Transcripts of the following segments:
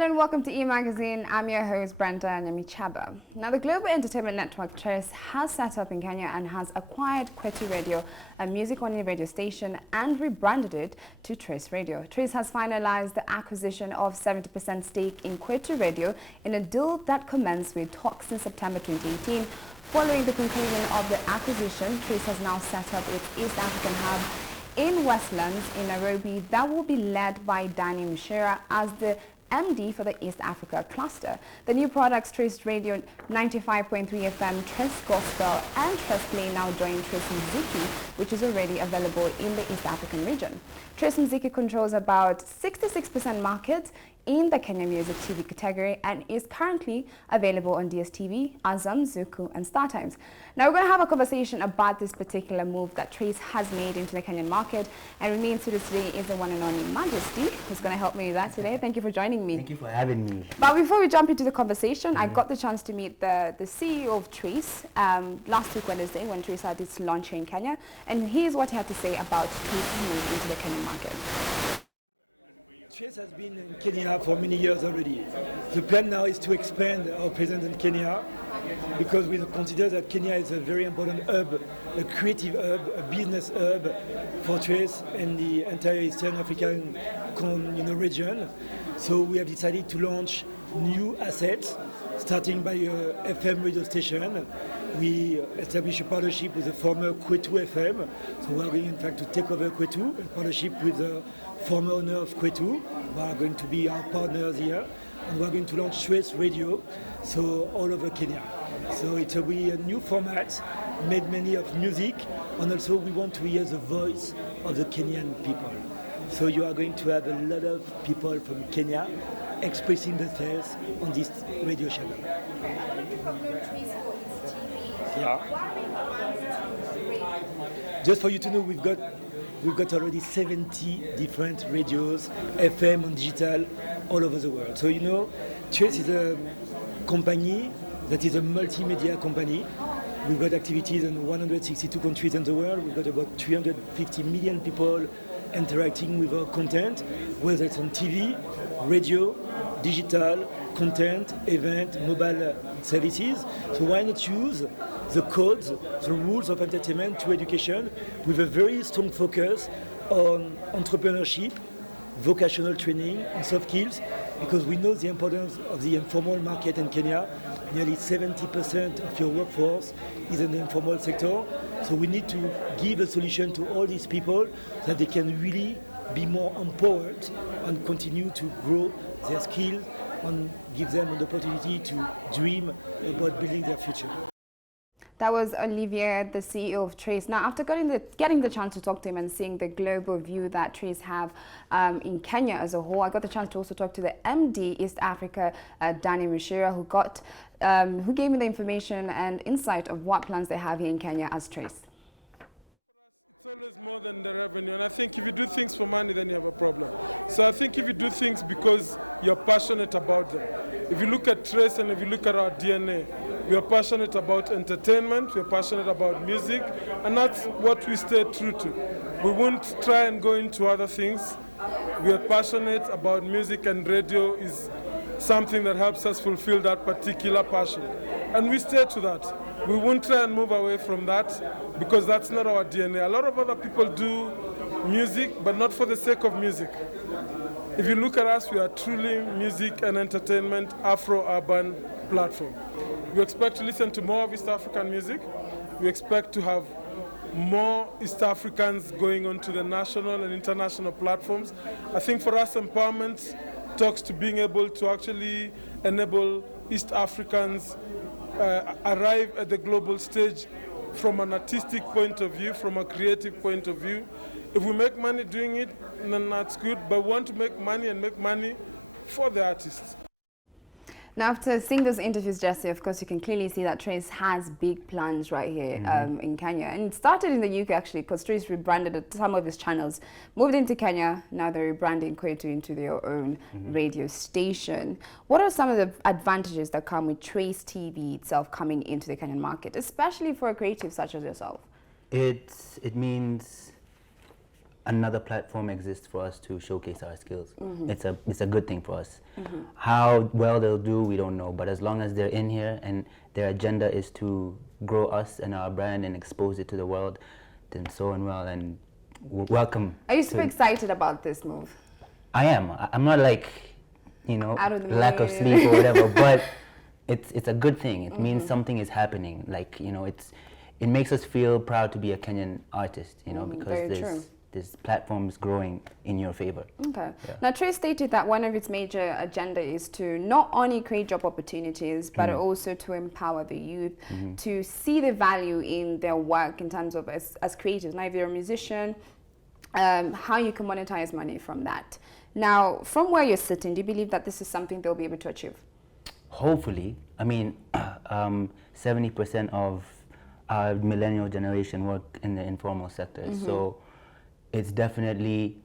Hello and welcome to E-Magazine. I'm your host, Brenda Nyamichaba. Now, the global entertainment network Trace has set up in Kenya and has acquired Kwetu Radio, a music-only radio station, and rebranded it to Trace Radio. Trace has finalized the acquisition of 70% stake in Kwetu Radio in a deal that commenced with talks in September 2018. Following the conclusion of the acquisition, Trace has now set up its East African hub in Westlands in Nairobi that will be led by Danny Mushera as the MD for the East Africa cluster. The new products, Trace Radio 95.3 FM, Trace Gospel, and Trace Play now join Trace Muziki, which is already available in the East African region. Trace Muziki controls about 66% market in the Kenyan music TV category and is currently available on DSTV, Azam, Zuku, and StarTimes. Now we're going to have a conversation about this particular move that Trace has made into the Kenyan market, and with me in studio today is the one and only Majesty, who's going to help me with that today. Thank you for joining me. Thank you for having me. But before we jump into the conversation, I got the chance to meet the CEO of Trace last week Wednesday when Trace had its launch here in Kenya, and here's what he had to say about Trace's move into the Kenyan market. Trace has been in Kenya for many years already. The plan now is to expand our presence in Kenya because we consider that Kenya is a very important hub, a creative hub, a business hub for Trace and the entire Eastern African region. So we have decided to launch new assets, starting by a FM radio station. We established a partnership with the former Kwetu FM. So we are going, in fact, to take over Kwetu, in partnership with the former owner of Kwetu, who are going to be our partners here. And we are going to launch Trace Radio, so all over Kenya. So it will be a new format, made mainly of music, and also we want to hear the voice of the Kenyan people. So you are going to have a lot of people from Kenya expressing themselves on this radio channel. Yeah. Just for you to know, we've got already 70 different radios, FM and digital, all over the world. So you know, Trace is a company that is a multimedia company. We've got activities in 162 countries in the world. We've got about 350 million people interacting with our content, whether it's on TV, radio, digital, content, event, mobile services. So why not use the codes, the rules of entertainment to education with a very strong focus on entrepreneurship, vocational training and soft skills, because we know the importance of the informal market in Kenya. Nearly 70% of your workforce is in the informal sector. So we need to give a solution to all these people so that they can really be more empowered and continue to grow their skills and give them an opportunity to dream about building their future. That was Olivier, the CEO of Trace. Now, after getting the chance to talk to him and seeing the global view that Trace have in Kenya as a whole, I got the chance to also talk to the MD East Africa, Danny Mushera, who gave me the information and insight of what plans they have here in Kenya as Trace. It's always more than the revenue, and I think if you do things for money, then you have a problem. So I think if you do things because you're passionate about them, if you look at Trace and if you look at our DNA, we are passionate about entertainment, we are passionate about music, and that's what we stay true to. We won't try and go into other things. We are passionate about music, and radio is something that helps us fulfill that particular passion. And we stay to that. We won't try and move away from that because that's not our DNA. A lot of other people do music, but not for the sake of music. If you look at us, we are truly music and entertainment, Afro-urban platform. We expect to listen to more of East African music. We expect to have more East Africans going onto the national and international platforms. I think for us, empowerment talks to being able to actually enable East Africans arrive at the global stage from an artistic point of view, from a creative point of view. If we make money doing it, then that's good, but we want to make money and make money for the artists. Now, after seeing those interviews, Jesse, of course, you can clearly see that Trace has big plans right here in Kenya. And it started in the UK, actually, because Trace rebranded some of his channels, moved into Kenya. Now they're rebranding Kwetu into their own radio station. What are some of the advantages that come with Trace TV itself coming into the Kenyan market, especially for a creative such as yourself? It means another platform exists for us to showcase our skills. It's a good thing for us. How well they'll do, we don't know, but as long as they're in here and their agenda is to grow us and our brand and expose it to the world, then so and well, and welcome. Are you super excited about this move? I am. I'm not like, you know, Out of the lack of mood. sleep or whatever, but it's a good thing. It means something is happening. Like, you know, it makes us feel proud to be a Kenyan artist, you know, very because true. there's platforms growing in your favor. Okay. Yeah. Now, Trace stated that one of its major agenda is to not only create job opportunities, but also to empower the youth to see the value in their work in terms of as creators. Now, if you're a musician, how you can monetize money from that. Now, from where you're sitting, do you believe that this is something they'll be able to achieve? Hopefully. I mean, 70% of our millennial generation work in the informal sector. So it's definitely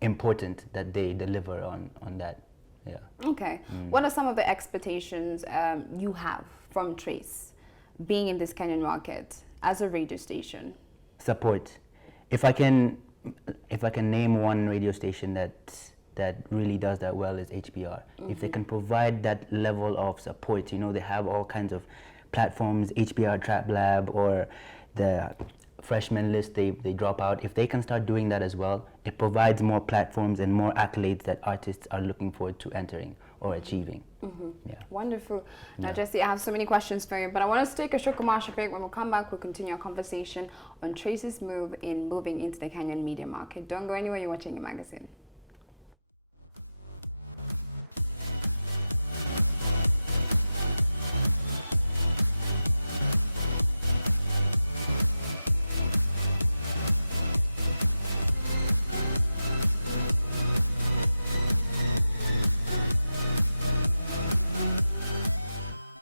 important that they deliver on that. Yeah. Okay. What are some of the expectations you have from Trace being in this Kenyan market as a radio station? Support. If I can name one radio station that really does that well, is HBR. If they can provide that level of support, you know, they have all kinds of platforms, HBR Trap Lab or the freshman list they drop out. If they can start doing that as well, it provides more platforms and more accolades that artists are looking forward to entering or achieving. Yeah. Wonderful. Now, Jesse, I have so many questions for you, but I want us to take a short commercial break. When we come back, we'll continue our conversation on Trace's move in moving into the Kenyan media market. Don't go anywhere, you're watching your magazine.